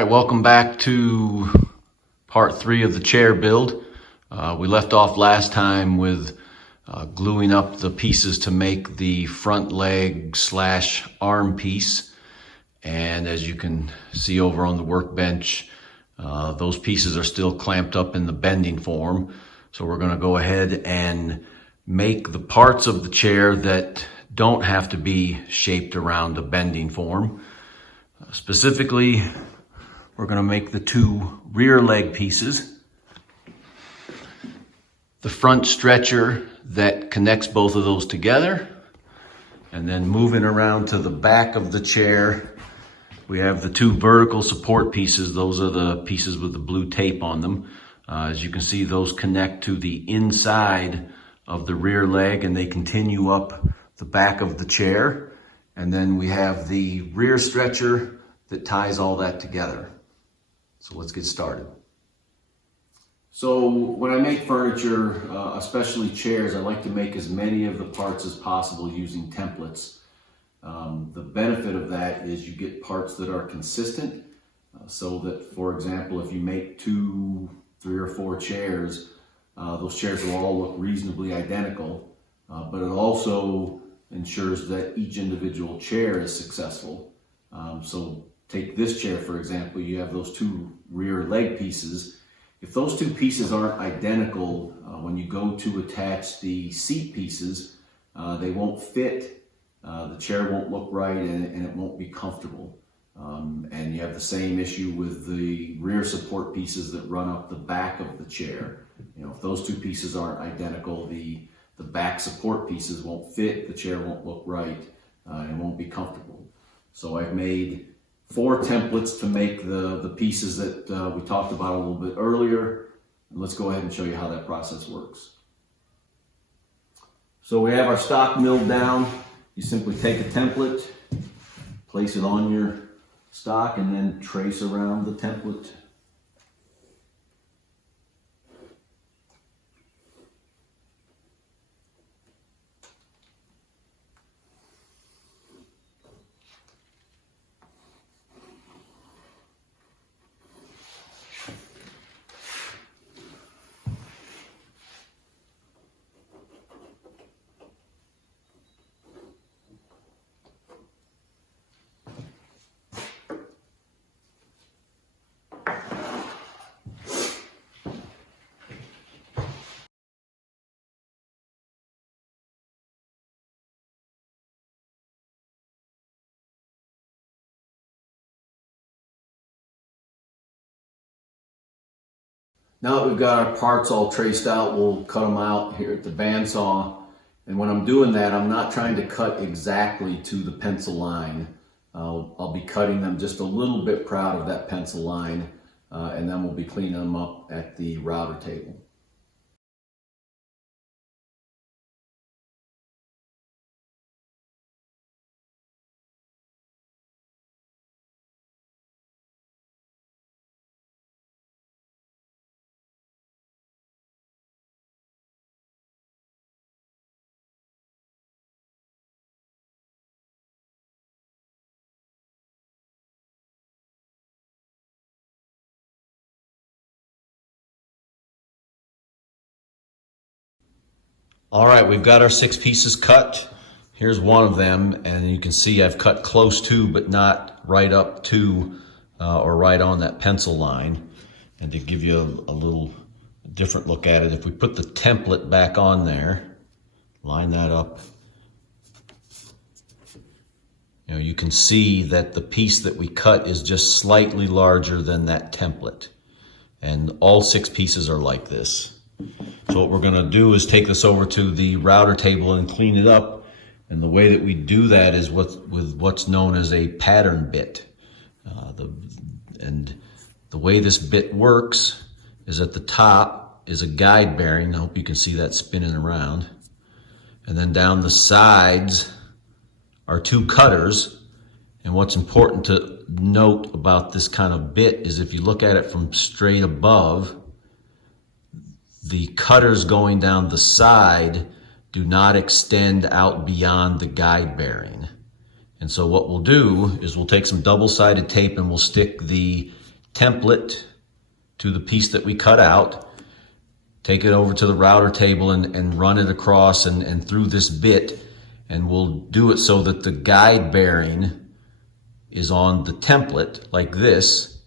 right, welcome back to part 3 of the chair build. We left off last time with gluing up the pieces to make the front leg / arm piece. And as you can see over on the workbench, those pieces are still clamped up in the bending form. So we're going to go ahead and make the parts of the chair that don't have to be shaped around a bending form. Specifically, we're going to make the 2 rear leg pieces, the front stretcher that connects both of those together, and then moving around to the back of the chair, we have the 2 vertical support pieces. Those are the pieces with the blue tape on them. As you can see, those connect to the inside of the rear leg and they continue up the back of the chair. And then we have the rear stretcher that ties all that together. So let's get started. So when I make furniture, especially chairs, I like to make as many of the parts as possible using templates. The benefit of that is you get parts that are consistent, so that, for example, if you make 2, 3, or 4 chairs, those chairs will all look reasonably identical, but it also ensures that each individual chair is successful. So take this chair, for example. You have those 2 rear leg pieces. If those 2 pieces aren't identical, when you go to attach the seat pieces, they won't fit. The chair won't look right and it won't be comfortable. And you have the same issue with the rear support pieces that run up the back of the chair. You know, if those 2 pieces aren't identical, the back support pieces won't fit, the chair won't look right, and it won't be comfortable. So I've made 4 templates to make the pieces that we talked about a little bit earlier. And let's go ahead and show you how that process works. So we have our stock milled down. You simply take a template, place it on your stock, and then trace around the template. Now that we've got our parts all traced out, we'll cut them out here at the bandsaw. And when I'm doing that, I'm not trying to cut exactly to the pencil line. I'll be cutting them just a little bit proud of that pencil line, and then we'll be cleaning them up at the router table. All right, we've got our 6 pieces cut. Here's one of them, and you can see I've cut close to, but not right up to or right on that pencil line. And to give you a little different look at it, if we put the template back on there, line that up, you can see that the piece that we cut is just slightly larger than that template. And all 6 pieces are like this. So what we're going to do is take this over to the router table and clean it up. And the way that we do that is with what's known as a pattern bit. And the way this bit works is at the top is a guide bearing. I hope you can see that spinning around. And then down the sides are 2 cutters. And what's important to note about this kind of bit is if you look at it from straight above, the cutters going down the side do not extend out beyond the guide bearing. And so what we'll do is we'll take some double-sided tape and we'll stick the template to the piece that we cut out, take it over to the router table and run it across and through this bit, and we'll do it so that the guide bearing is on the template like this.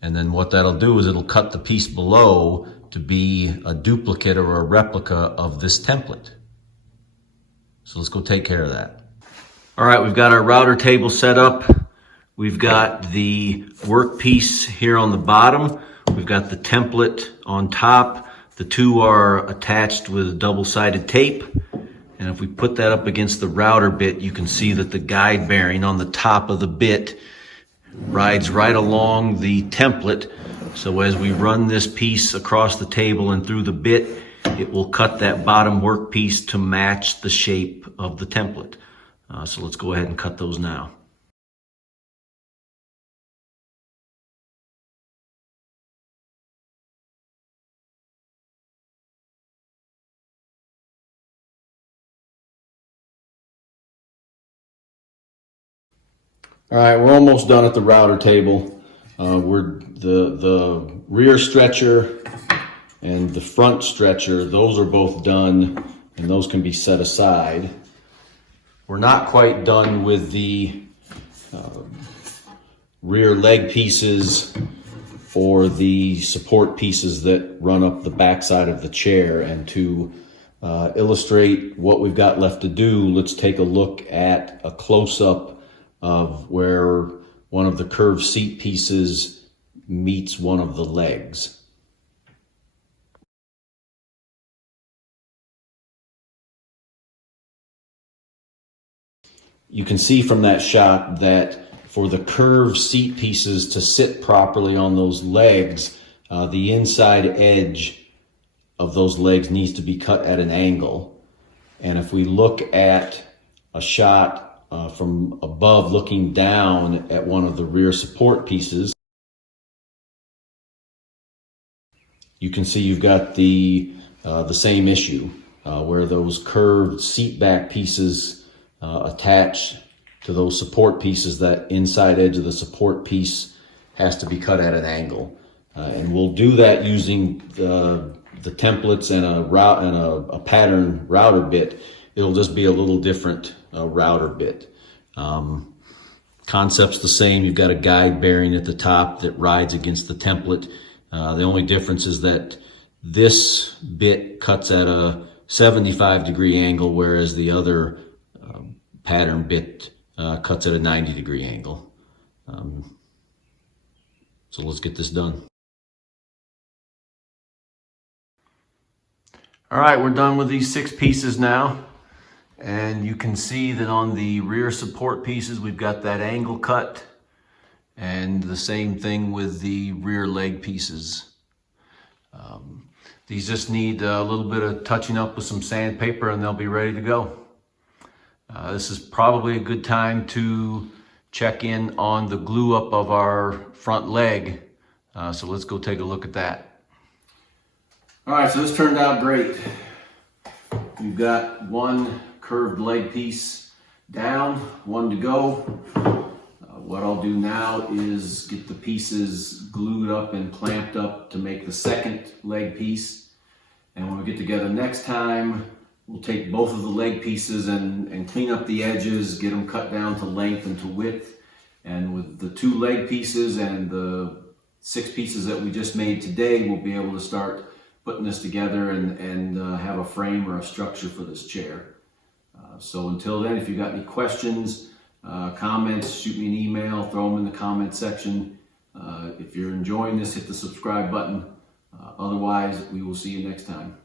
And then what that'll do is it'll cut the piece below to be a duplicate or a replica of this template. So let's go take care of that. All right, we've got our router table set up. We've got the workpiece here on the bottom. We've got the template on top. The two are attached with double-sided tape. And if we put that up against the router bit, you can see that the guide bearing on the top of the bit rides right along the template. So as we run this piece across the table and through the bit, it will cut that bottom workpiece to match the shape of the template. So let's go ahead and cut those now. All right, we're almost done at the router table. The rear stretcher and the front stretcher, those are both done, and those can be set aside. We're not quite done with the rear leg pieces or the support pieces that run up the backside of the chair. And to illustrate what we've got left to do, let's take a look at a close-up of where one of the curved seat pieces meets one of the legs. You can see from that shot that for the curved seat pieces to sit properly on those legs, the inside edge of those legs needs to be cut at an angle. And if we look at a shot from above looking down at one of the rear support pieces, you can see you've got the same issue where those curved seat back pieces attach to those support pieces. That inside edge of the support piece has to be cut at an angle. And we'll do that using the templates and a pattern router bit. It'll just be a little different router bit. Concept's the same. You've got a guide bearing at the top that rides against the template. The only difference is that this bit cuts at a 75-degree angle, whereas the other pattern bit cuts at a 90-degree angle. So let's get this done. All right, we're done with these 6 pieces now. And you can see that on the rear support pieces, we've got that angle cut, and the same thing with the rear leg pieces. These just need a little bit of touching up with some sandpaper and they'll be ready to go. This is probably a good time to check in on the glue up of our front leg. So let's go take a look at that. All right, so this turned out great. We've got one curved leg piece down, one to go. What I'll do now is get the pieces glued up and clamped up to make the second leg piece. And when we get together next time, we'll take both of the leg pieces and clean up the edges, get them cut down to length and to width. And with the 2 leg pieces and the 6 pieces that we just made today, we'll be able to start putting this together and have a frame or a structure for this chair. So until then, if you've got any questions, comments, shoot me an email, throw them in the comment section. If you're enjoying this, hit the subscribe button. Otherwise, we will see you next time.